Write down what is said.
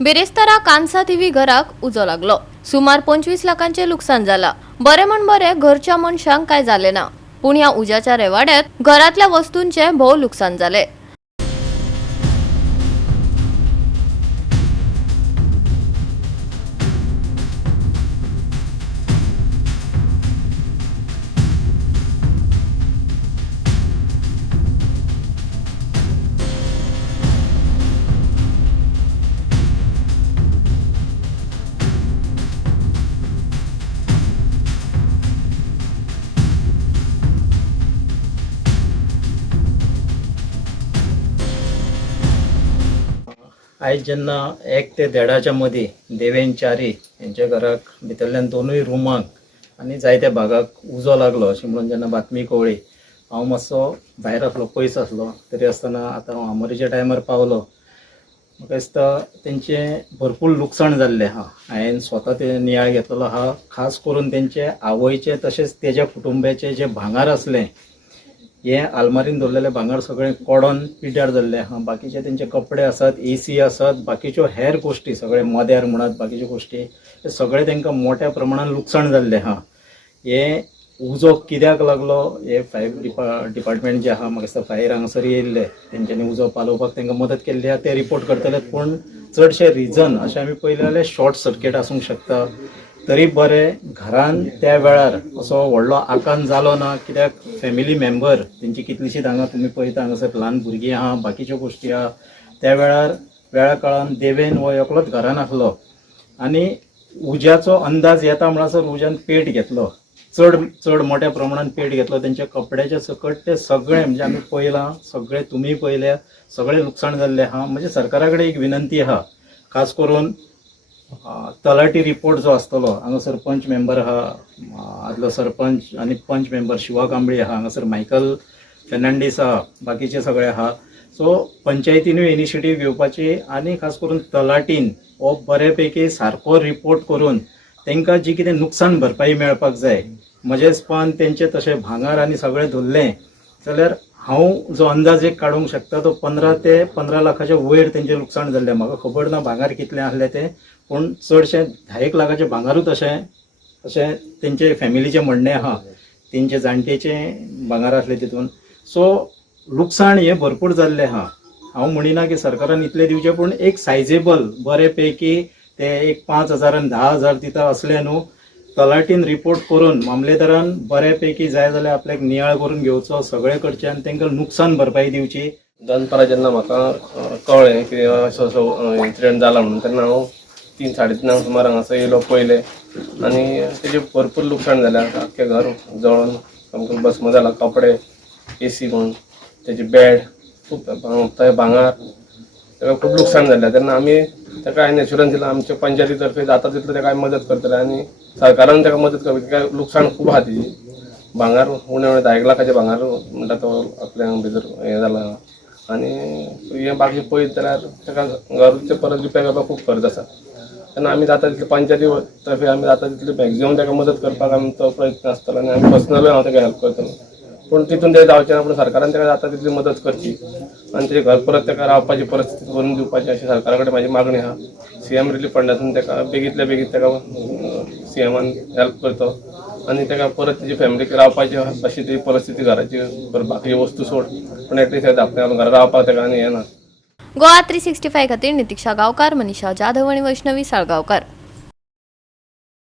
बिरेस्तारा कांसा टीव्ही घराक उजो लागलो। सुमार 25 लाखांचे नुकसान झाला। बरे म्हण बरे घरच्या मनशांक काय झाले ना, पण या उज्याच्या रेवाड्यात घरातल्या वस्तूंचे भोव नुकसान झाले। आयज जेन्ना 1 ते 1.5च्या मदीं देवेन च्यारी यांच्या घराक भितरल्यान दोनूय रुमांक आनी जायत्या भागाक उजो लागलो अशें म्हणून जेन्ना बातमी कळ्ळी, हांव मातसो भायर आसलो, पयस आसलो। तरी आसतना आतां हांव आमोरेच्या टायमार पावलो। म्हाका दिसता तेंचें भरपूर लुकसाण जाल्लें आहा। हांवें स्वता ते नियाळ घेतलेलो आहा। खास करून तेंचे आवयचे तशेंच तेज्या कुटुंबाचें जें भांगार आसलें, हे आलमारीन दवरलेलें भांगार सगळें कोडोन पिड्ड्यार जाल्लें आहा। बाकीचे तेंचे कपडे आसात, AC आसात, बाकीच्यो हेर गोश्टी सगळे मद्यार म्हणत बाकीच्यो गोश्टी, हे सगळे तांकां मोठ्या प्रमाणात लुकसाण जाल्लें आहा। हे उजो कित्याक लागलो, हे फायर डिपार्टमेंट जे आहा, म्हाका दिसता फायर हांगासर येयल्ले, तेंच्यांनी उजो पालोवपाक तांकां मदत केल्ली आहा, ते रिपोर्ट करतले। पूण चडशे रिजन अशें आमी पळयलें जाल्यार शॉर्ट सर्किट आसूंक शकता। तरी बरें घरान त्या वेळार असो व्हडलो आकांत जालो ना, कित्याक फॅमिली मेंबर तेंची कितलीशींच हांगा तुमी पळयता हांगासर ल्हान भुरगीं आहा, बाकीच्यो गोश्टी आहा। त्या वेळा काळान देवेन हो एकलोच घरान आसलो आनी उज्याचो अंदाज येता म्हणसर उज्यान पेट घेतलो, चड मोठ्या प्रमाणात पेट घेतलो। तेंच्या कपड्याचे सकट ते सगळे म्हणजे आमी पळयलां, सगळे तुमी पळयल्या, सगळे लुकसाण जाल्ले आहा। म्हणजे सरकारा कडेन एक विनंती आहा, खास करून तलाटी रिपोर्ट जो आसतलो, हांगा सरपंच मेंबर आहा, आदलो सरपंच आनी पंच मेंबर शिवा कांबळी आहा, हांगासर मायकल फेर्नांडीस आहा, बाकीचे सगळे आहा। सो पंचायतीनूय इनिशिएटीव घेवपाची आनी खास करून तलाटीन हो बऱ्यापैकी सारको रिपोर्ट करून तांकां जी कितें नुकसान भरपाई मेळपाक जाय, म्हजे हिसपान तेंचे तशें भांगार आनी सगळें धरलें जाल्यार हांव जो अंदाज एक काडूंक शकता तो 15 ते 15 लाखाच्या वयर तेंचें लुकसाण जाल्लें। म्हाका खबर ना भांगार कितलें आहलें तें, पूण चडशें 10 लाखाचें भांगारूच अशें तेंचे फॅमिलीचें म्हणणें आहा। तेंचे जाणटेचें भांगार आसलें तितून। सो लुकसाण हें भरपूर जाल्लें आहा। हांव म्हणिना की सरकारान इतलें दिवचें, पूण एक सायजेबल बरेपैकी ते एक 5,000 आनी 10,000 दिता असलें न्हू, तलाटीन रिपोर्ट करून मामलेदारान बऱ्यापैकी जाय जाल्यार आपल्याक नियाळ करून घेवचो सगळे कडच्यान, तांकां नुकसान भरपाई दिवची। दनपारां जेन्ना म्हाका कळ्ळें की असो इन्सिडेंट जाला म्हणून, तेन्ना हांव 3-3:30 सुमार हांगासर येयलो पयलें आनी तेजें भरपूर लुकसाण जालें। आख्खें घर जळोन सामकें भस्म जाला। कपडे, AC म्हण, तेजे बेड, खूब भांगार, तेका खूब लुकसाण जाल्लें। तेन्ना आमी ताका हांवें एश्युरन्स दिला आमच्या पंचायती तर्फे जाता तितलो ताका मदत करतले आनी सरकारान ताका मदत करतली, कित्याक लुकसाण खूब आहा तेजी। भांगार उणें 10 लाखाचें भांगार म्हणटा तो आपल्या भितर हें जाला आनी हें बाकी पळयत जाल्यार ताका घराचें परत रिपेर करपाक खूब खर्च आसा। तेन्ना आमी जाता तितले पंचायती तर्फे आमी जाता तितले मॅक्झिमम ताका मदत करपाक आमचो प्रयत्न आसतलो आनी आमी पर्सनलूय हांव ताका हेल्प करतलो। पूण तितून तें जावचें ना, पूण सरकारान ताका जाता तितली मदत करची आनी तेजें घर परत ताका रावपाची परिस्थिती करून दिवपाची अशी सरकारा कडेन म्हाजी मागणी आहा। CM रिलीफ फंडांतून ताका बेगींतल्या बेगीन ताका CMान हेल्प करचो आनी ताका परत तेजी फॅमिलीक रावपाची अशी ती परिस्थिती घराची बाकी वस्तू सोड, पूण एटलीस्ट आपल्या घरा रावपाक ताका आनी हें ना। गोवा 365 खातीर नितीक्षा गांवकार, मनीषा जाधव आनी वैष्णवी साळगांवकार।